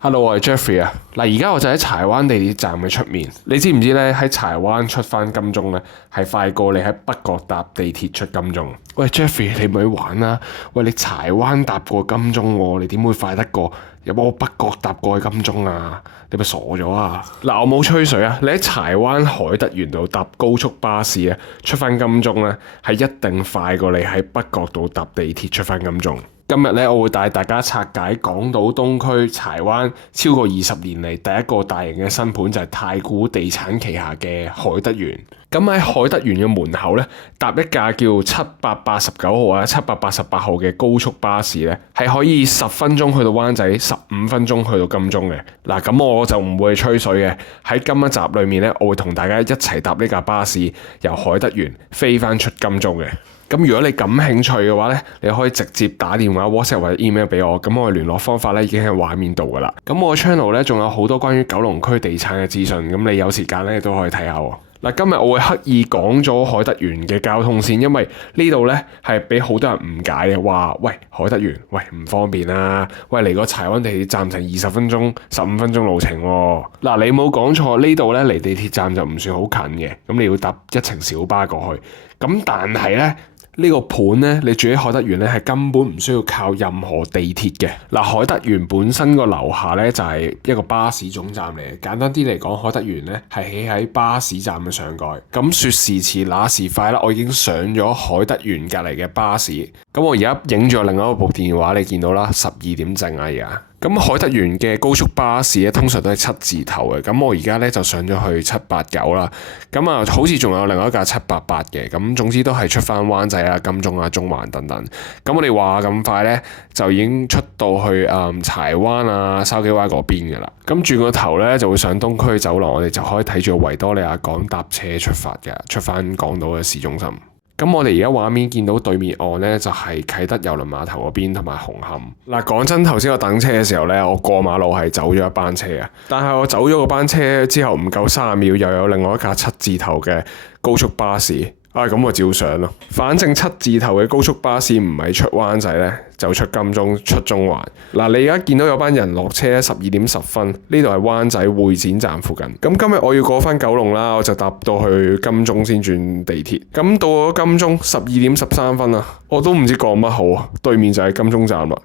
Hello，我係 Jeffrey 啊。嗱，而家我就喺柴灣地鐵站嘅出面。你知唔知咧？喺柴灣出翻金鐘咧，係快過你喺北角搭地鐵出金鐘。喂，Jeffrey，你唔好去玩啦！喂，你柴灣搭過金鐘喎，你點會快得過有冇北角搭過去金鐘啊？你咪傻咗啊！嗱，我冇吹水啊！你喺柴灣海德園度搭高速巴士啊，出翻金鐘咧，係一定快過你喺北角度搭地鐵出翻金鐘。今日咧，我會帶大家拆解港島東區柴灣超過20年嚟第一個大型嘅新盤，就係太古地產旗下嘅海德園。咁喺海德園嘅門口咧，搭一架叫789號啊、788號嘅高速巴士咧，係可以10分鐘去到灣仔，15分鐘去到金鐘嘅。嗱，咁我就唔會吹水嘅。喺今一集裏面咧，我會同大家一齊搭呢架巴士由海德園飛翻出金鐘嘅。咁如果你感興趣嘅話咧，你可以直接打電話 WhatsApp 或者 email 俾我，咁我嘅聯絡方法咧已經喺畫面度噶啦。咁我嘅 channel 咧仲有好多關於九龍區地產嘅資訊，咁你有時間咧都可以睇下喎。嗱，今日我會刻意講咗海德園嘅交通線，因為呢度咧係俾好多人誤解嘅，話喂海德園喂唔方便啊，喂嚟個柴灣地鐵站成20分鐘、15分鐘路程喎。嗱，你冇講錯，呢度咧離地鐵站就唔算好近嘅，咁你要搭一程小巴過去。咁但係咧，呢個盤咧，你住喺海德園咧，係根本唔需要靠任何地鐵嘅。嗱，海德園本身個樓下咧就係一個巴士總站嚟嘅。簡單啲嚟講，海德園咧係起喺巴士站嘅上蓋。咁說時遲那時快啦，我已經上咗海德園隔離嘅巴士。咁我而家影咗另外一部電話，你見到啦，12點正啊而家。咁海德園嘅高速巴士咧，通常都係7字頭嘅。咁我而家咧就上咗去789啦。咁啊，好似仲有另外一架788嘅。咁總之都係出翻灣仔啊、金鐘啊、中環等等。咁我哋話咁快咧，就已經出到去柴灣啊、筲箕灣嗰邊嘅啦。咁轉個頭咧，就會上東區走廊，我哋就可以睇住維多利亞港搭車出發嘅，出翻港島嘅市中心。咁我哋而家畫面見到對面岸咧，就係啟德郵輪碼頭嗰邊同埋紅磡。嗱，講真，頭先我等車嘅時候咧，我過馬路係走咗一班車啊，但係我走咗嗰班車之後唔夠30秒，又有另外一架7字頭嘅高速巴士。咁我照上咯。反正7字頭嘅高速巴士唔係出灣仔咧，就出金鐘、出中環。嗱，你而家見到有班人落車12點10分，呢度係灣仔會展站附近。咁今日我要過翻九龍啦，我就搭到去金鐘先轉地鐵。咁到咗金鐘12點13分啊，我都唔知講乜好啊。對面就係金鐘站啦，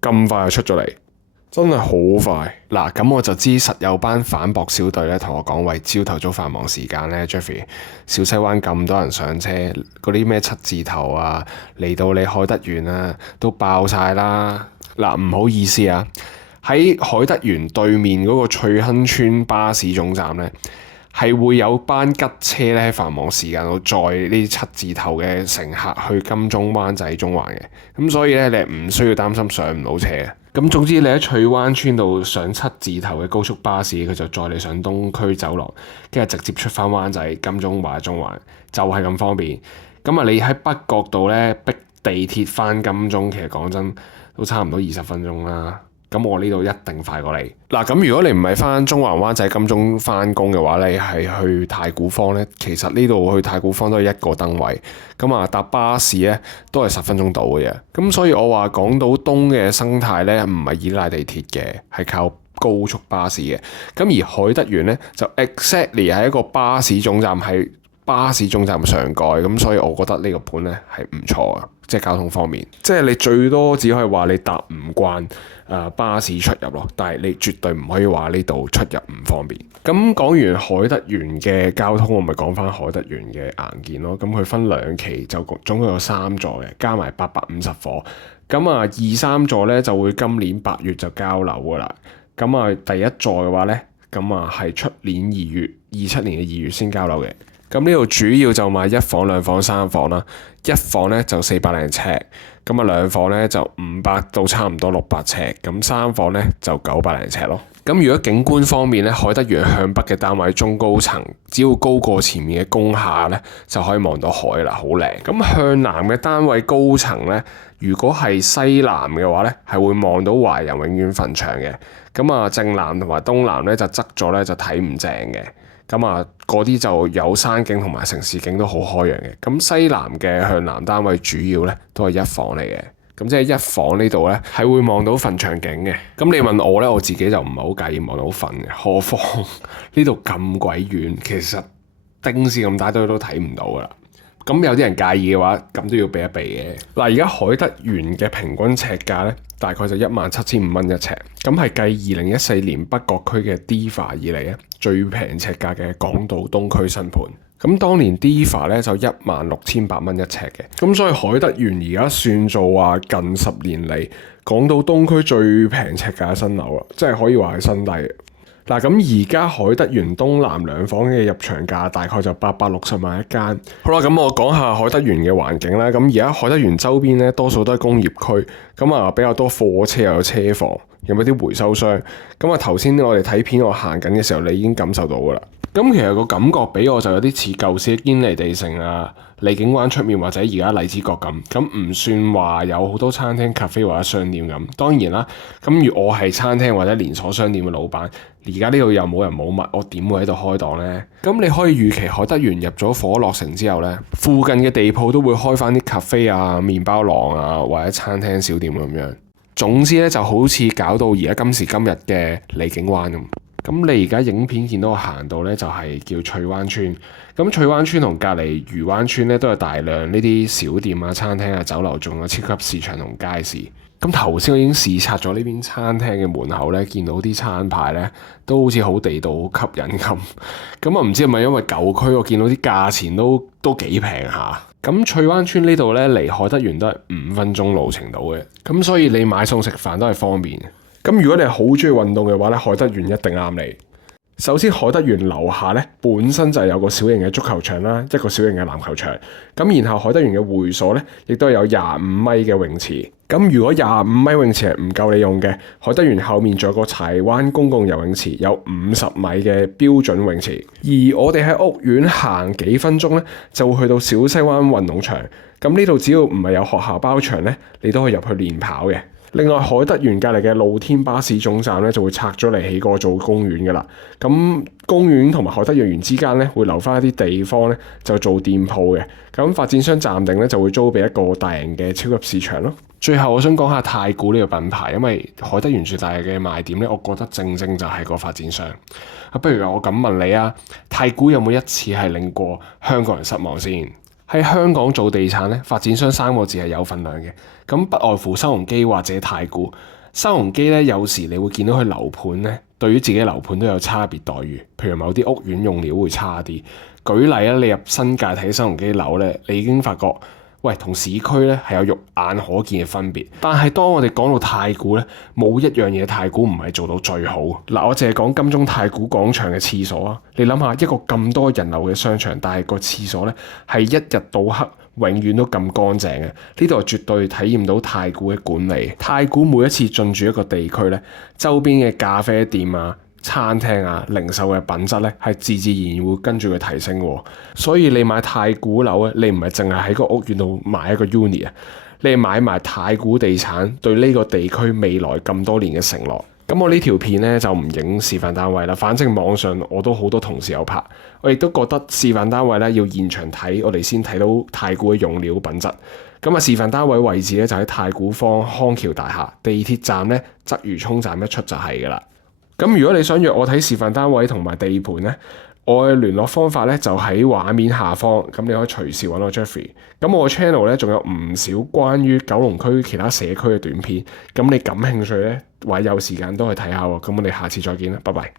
咁快就出咗嚟。真係好快。嗱，咁我就知實有班反駁小隊咧同我講，喂，朝頭早繁忙時間咧 Jeffrey 小西灣咁多人上車，嗰啲咩7字頭啊，嚟到你海德園啊都爆晒啦。嗱，唔好意思啊，喺海德園對面嗰個翠亨村巴士總站咧，係會有班吉車咧喺繁忙時間度載呢啲7字頭嘅乘客去金鐘、灣仔、中環嘅。咁所以咧，你係唔需要擔心上唔到車嘅。咁總之你喺翠灣村度上7字頭嘅高速巴士，佢就載你上東區走廊，跟住直接出翻灣仔、金鐘或者中環，就係咁方便。咁啊，你喺北角度咧逼地鐵翻金鐘，其實講真都差唔多20分鐘啦。咁我呢度一定快過你。嗱，咁如果你唔係翻中環、灣仔、金鐘翻工嘅話，你係去太古坊咧，其實呢度去太古坊都係一個燈位。咁啊，搭巴士咧都係10分鐘到嘅啫。咁所以我話港島東嘅生態咧唔係依賴地鐵嘅，係靠高速巴士嘅。咁而海德園咧就 exactly 係一個巴士總站，係巴士總站上蓋。咁所以我覺得呢個盤咧係唔錯啊，即係交通方面。即係你最多只可以話你搭唔慣巴士出入咯，但係你絕對唔可以話呢度出入唔方便。咁講完海德園嘅交通，我咪講翻海德園嘅硬件咯。咁佢分2期，就總共有3座嘅，加埋850伙。咁啊2、3座咧就會今年8月就交樓噶啦。咁啊第一座嘅話咧，咁啊係出年2月27年嘅2月先交樓嘅。咁呢度主要就賣1房、2房、3房啦。1房咧就400零尺，咁啊2房咧就500到差唔多600尺，咁3房咧就900零尺咯。咁如果景觀方面咧，海德園向北嘅單位中高層，只要高過前面嘅工廈咧，就可以望到海啦，好靚。咁向南嘅單位高層咧，如果係西南嘅話咧，係會望到華人永遠墳場嘅。咁啊正南同埋東南咧就側咗咧就睇唔正嘅。咁啊，嗰啲就有山景同埋城市景都好開揚嘅。咁西南嘅向南單位主要咧都係1房嚟嘅。咁即係一房呢度呢，係會望到墳場景嘅。咁你問我呢，我自己就唔係好介意望到墳嘅，何況呢度咁鬼遠，其實丁字咁大堆都睇唔到噶啦。咁有啲人介意嘅話，咁都要避一避嘅。嗱，而家海德園嘅平均尺價呢，大概就17,500蚊一尺，咁係繼2014年北角區嘅 Diva 以嚟咧最平尺價嘅港島東區新盤。咁當年 Diva 咧就16,800蚊一尺嘅，咁所以海德園而家算做話近10年嚟港島東區最平尺價嘅新樓啦，即係可以話係新低。嗱，咁而家海德園東南兩房嘅入場價大概就860萬一間。好啦，咁我講下海德園嘅環境啦。咁而家海德園周邊咧多數都係工業區，咁啊比較多貨車又有車房，有冇啲回收商。咁啊頭先我哋睇片我行緊嘅時候，你已經感受到噶啦。咁其實個感覺俾我就有啲似舊時嘅堅尼地城啊、麗景灣出面或者而家荔枝角咁唔算話有好多餐廳、咖啡或者商店咁。當然啦，咁如我係餐廳或者連鎖商店嘅老闆，而家呢度又冇人冇物，我點會喺度開檔呢？咁你可以預期海德園入咗火落成之後呢，附近嘅地鋪都會開翻啲咖啡啊、麵包廊啊或者餐廳小店咁樣。總之咧就好似搞到而家今時今日嘅麗景灣咁。咁你而家影片見到我行到咧就係叫翠灣村，咁翠灣村同隔離漁灣村咧都有大量呢啲小店啊、餐廳啊、酒樓，仲有超級市場同街市。咁頭先我已經視察咗呢邊餐廳嘅門口咧，見到啲餐牌咧都好似好地道、好吸引咁。咁啊唔知係咪因為舊區我見到啲價錢都幾平下。咁翠灣村呢度咧離海德園都係5分鐘路程到嘅，咁所以你買餸食飯都係方便嘅。咁如果你係好中意運動嘅話咧，海德園一定啱你。首先海德園樓下咧本身就係有個小型嘅足球場啦，一個小型嘅籃球場。咁然後海德園嘅會所咧亦都有25米嘅泳池。咁如果25米泳池係唔夠你用嘅，海德園後面仲有個柴灣公共游泳池，有50米嘅標準泳池。而我哋喺屋苑行幾分鐘咧，就會去到小西灣運動場。咁呢度只要唔係有學校包場咧，你都可以入去練跑嘅。另外，海德園隔離嘅露天巴士總站咧就會拆咗嚟起過做公園噶啦。咁公園同埋海德園之間咧會留翻一啲地方咧就做店鋪嘅。咁發展商暫定咧就會租俾一個大型嘅超級市場咯。最後我想講下太古呢個品牌，因為海德園最大嘅賣點咧，我覺得正正就係個發展商。不如我咁問你啊，太古有冇一次係令過香港人失望先？喺香港做地產咧，發展商3個字係有份量嘅。咁不外乎新鴻基或者太古。新鴻基咧，有時你會見到佢樓盤咧，對於自己樓盤都有差別待遇。譬如某啲屋苑用料會差啲。舉例啊，你入新界睇新鴻基樓咧，你已經發覺，喂，同市區咧係有肉眼可見嘅分別。但係當我哋講到太古咧，冇一樣嘢太古唔係做到最好。嗱，我淨係講金鐘太古廣場嘅廁所啊！你諗下，一個咁多人流嘅商場，但係個廁所咧係一日到黑永遠都咁乾淨嘅。呢度係絕對體驗到太古嘅管理。太古每一次進駐一個地區咧，周邊嘅咖啡店啊、餐廳啊、零售嘅品質咧係自然會跟住佢提升喎。所以你買太古樓咧，你唔係淨係喺個屋苑度買一個 unit 啊，你係買埋太古地產對呢個地區未來咁多年嘅承諾。咁我呢條片咧就唔影示範單位啦，反正網上我都好多同事有拍，我亦都覺得示範單位咧要現場睇，我哋先睇到太古嘅用料品質。咁啊，示範單位位置咧就喺太古坊康橋大廈地鐵站咧，鰂魚涌站一出就係噶啦。咁如果你想約我睇示範單位同埋地盤咧，我嘅聯絡方法咧就喺畫面下方，咁你可以隨時揾我 Jeffrey。咁我 channel 咧仲有唔少關於九龍區其他社區嘅短片，咁你感興趣咧或者有時間都去睇下喎。咁我哋下次再見啦，拜拜。